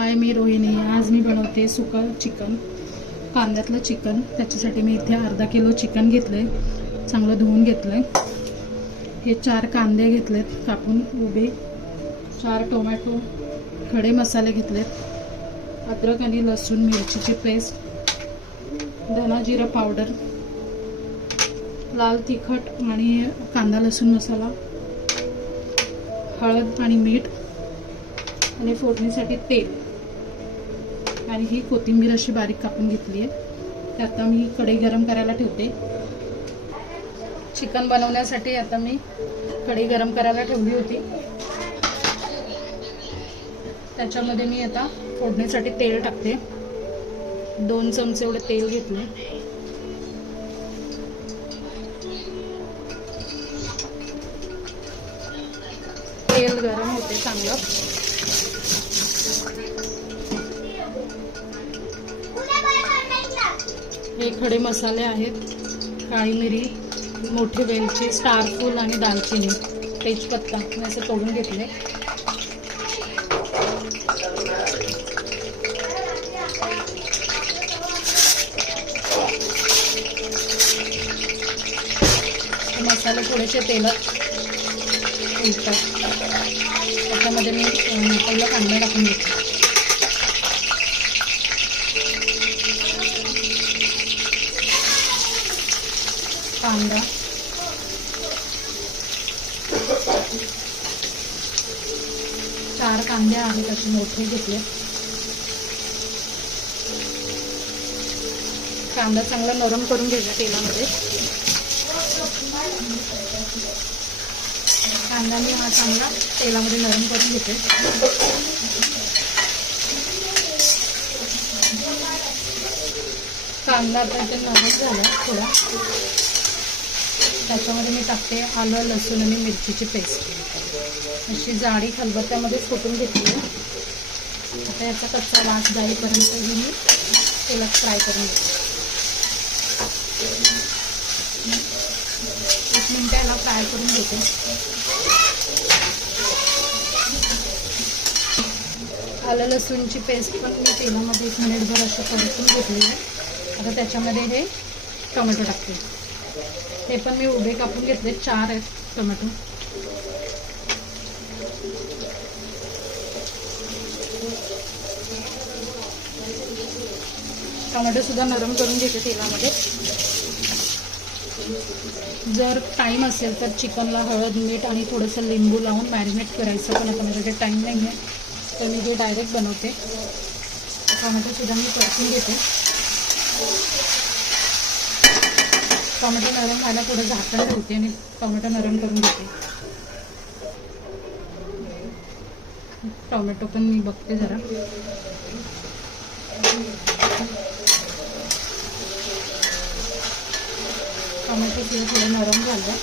हाय, मी रोहिणी. आज मी बनवते सुकं चिकन, कांद्यातलं चिकन. त्याच्यासाठी मी इथे अर्धा किलो चिकन घेतलंय, चांगलं धुवून घेतलंय. हे 4 कांदे घेतलेत कापून उभे, 4 टोमॅटो, खडे मसाले घेतलेत, अद्रक आणि लसूण मिरचीची पेस्ट, धना जिरा पावडर, लाल तिखट आणि कांदा लसूण मसाला, हळद आणि मीठ आणि फोडणीसाठी तेल. आणि ही कोथिंबीर अशी बारीक कापून घेतली आहे. ते आता मी कढई गरम करायला ठेवते. चिकन बनवण्यासाठी आता मी कढई गरम करायला ठेवली होती. त्याच्यामध्ये मी आता फोडणीसाठी तेल टाकते. 2 चमचे एवढे तेल घेतले. तेल गरम होते चांगलं. हे खडे मसाले आहेत, काळी मिरी, मोठी वेलची, स्टारफूल आणि दालचिनी, तेजपत्ता मी असं तोडून घेतले. मसाले थोडेसे तेलात उलटतात. त्याच्यामध्ये मी पहिला कांदा टाकून घेते. कांदा, चार कांदे आहेत असे मोठे घेतले. कांदा चांगला नरम करून घ्यायचा तेलामध्ये. कांदा मी हा चांगला तेलामध्ये नरम करून घेते. कांदा आता इथे नरम झाला थोडा. त्याच्यामध्ये मी टाकते आलं, लसूण आणि मिरचीची पेस्ट. अशी जाडी खलबत्त्यामध्ये फोटून घेतली. आता याचा कच्चा वास जाईपर्यंत ही मी तेलात फ्राय करून घेते. 1 मिनिट याला फ्राय करून घेते. आलं लसूणची पेस्ट पण मी तेलामध्ये 1 मिनिटभर असं परतून घेतली आहे. आता त्याच्यामध्ये हे टोमॅटो टाकते. हे पण मी उभे कापून घेतले, 4 आहेत टोमॅटो. टोमॅटो सुद्धा नरम करून घेते तेलामध्ये. जर टाईम असेल तर चिकनला हळद, मीठ आणि थोडंसं लिंबू लावून मॅरिनेट करायचं, पण आता माझ्याकडे टाईम नाही आहे तर मी हे डायरेक्ट बनवते. टोमॅटो सुद्धा मी परतून घेते. टोमॅटो नरम व्हायला थोडं झाकण ठेवते आणि टोमॅटो नरम करून घेते. टोमॅटो पण मी बघते जरा. टोमॅटो सुद्धा थोडं नरम झालं.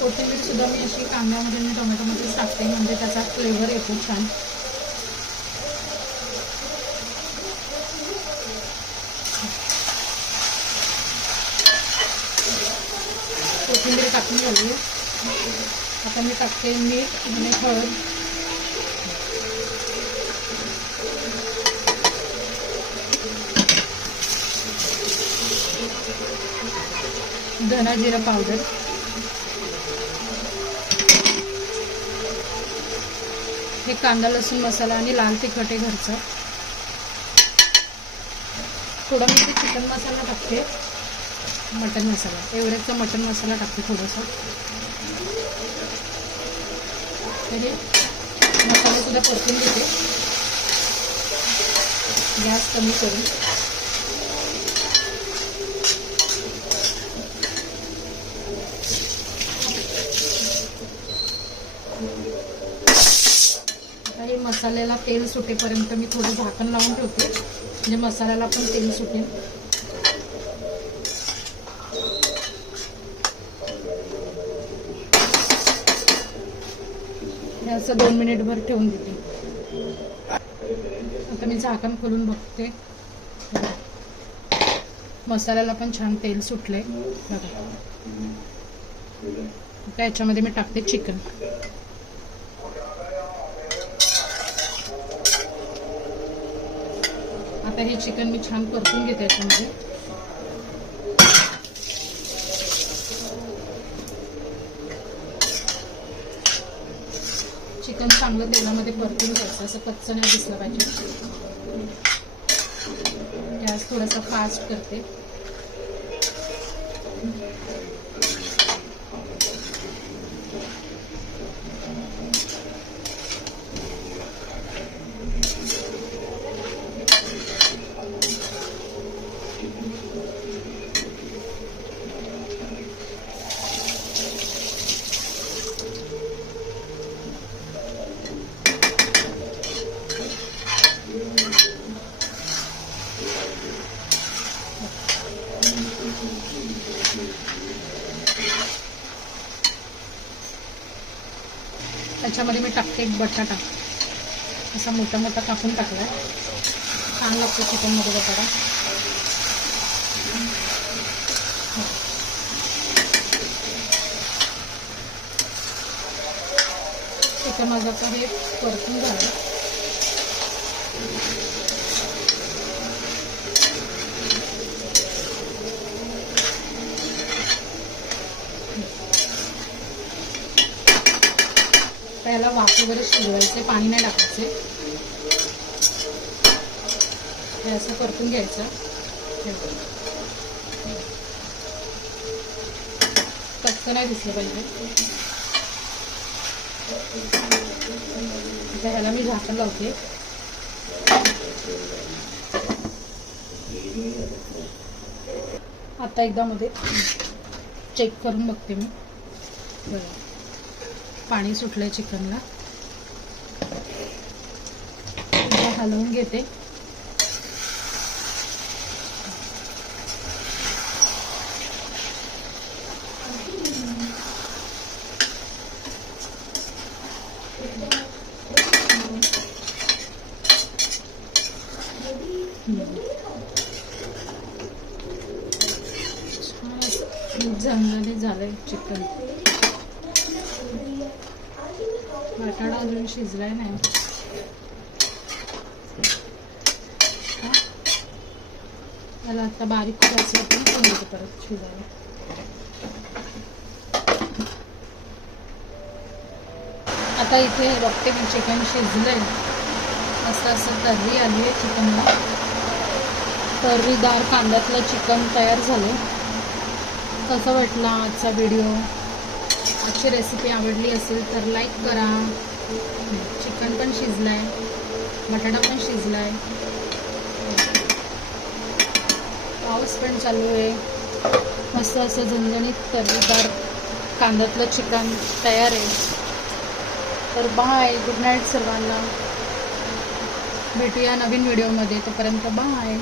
कोथिंबीर सुद्धा मी अशी कांद्यामध्ये आणि टोमॅटोमध्ये टाकते, म्हणजे त्याचा फ्लेवर येतो छान. कोथिंबीर टाकून झाली. आता मी टाकते मीठ आणि हळद. धना जिरा पावडर, हे कांदा लसूण मसाला आणि लाल तिखट आहे घरचं. थोडा मी चिकन मसाला टाकते, मटन मसाला, एव्हरेजचा मटन मसाला टाकते थोडासा. हे मसाले सुद्धा परतून घेते गॅस कमी करून. हे मसाल्याला तेल सुटेपर्यंत मी थोडं झाकण लावून ठेवते, म्हणजे मसाल्याला पण तेल सुटेल. असं 2 मिनिटभर ठेवून देते. आता मी मी झाकण खोलून बघते. मसाल्याला पण छान तेल सुटले बघा. आता याच्यामध्ये मी टाकते चिकन. आता हे चिकन मी छान परतून घेते याच्यामध्ये. चिकन चांगलं तेलामध्ये परतून घ्यायचं, असं कच्चं नाही दिसलं पाहिजे. गॅस थोडासा फास्ट करते. त्याच्यामध्ये मी टाकते एक बटाटा, असा मोठा मोठा कापून टाकलाय. छान लागतो चिकनमध्ये बटाटा. चिकन माझं आता हे परतून झालं. याला वाफेवर शिजवायचे, पाणी नाही टाकायचे. हे असं परतून घ्यायचं. कच्चं नाही दिसलं पाहिजे. आता ह्याला मी झाकण लावते. आता एकदा मध्ये चेक करून बघते मी. बरं, पाणी सुटलंय चिकनला. हलवून घेते. चांगलं झालंय चिकन. बटाटा अजून शिजलाय नाही. त्याला आता बारीक करायचं आपण परत शिजायला. आता इथे बघते मी चिकन शिजलंय. असं असं तर्री आली आहे चिकनला. तर्रीदार कांद्यातलं चिकन तयार झालं. कसा वाटला आजचा व्हिडिओ? आजची रेसिपी आवडली असेल तर लाईक करा. चिकन पण शिजलाय, बटाटा पण शिजलाय. पाऊस पण चालू आहे. मस्त असं झणझणीत तर्रीदार कांद्यातलं चिकन तयार आहे. तर बाय, गुड नाईट सर्वांना. भेटूया नवीन व्हिडिओमध्ये. तोपर्यंत बाय.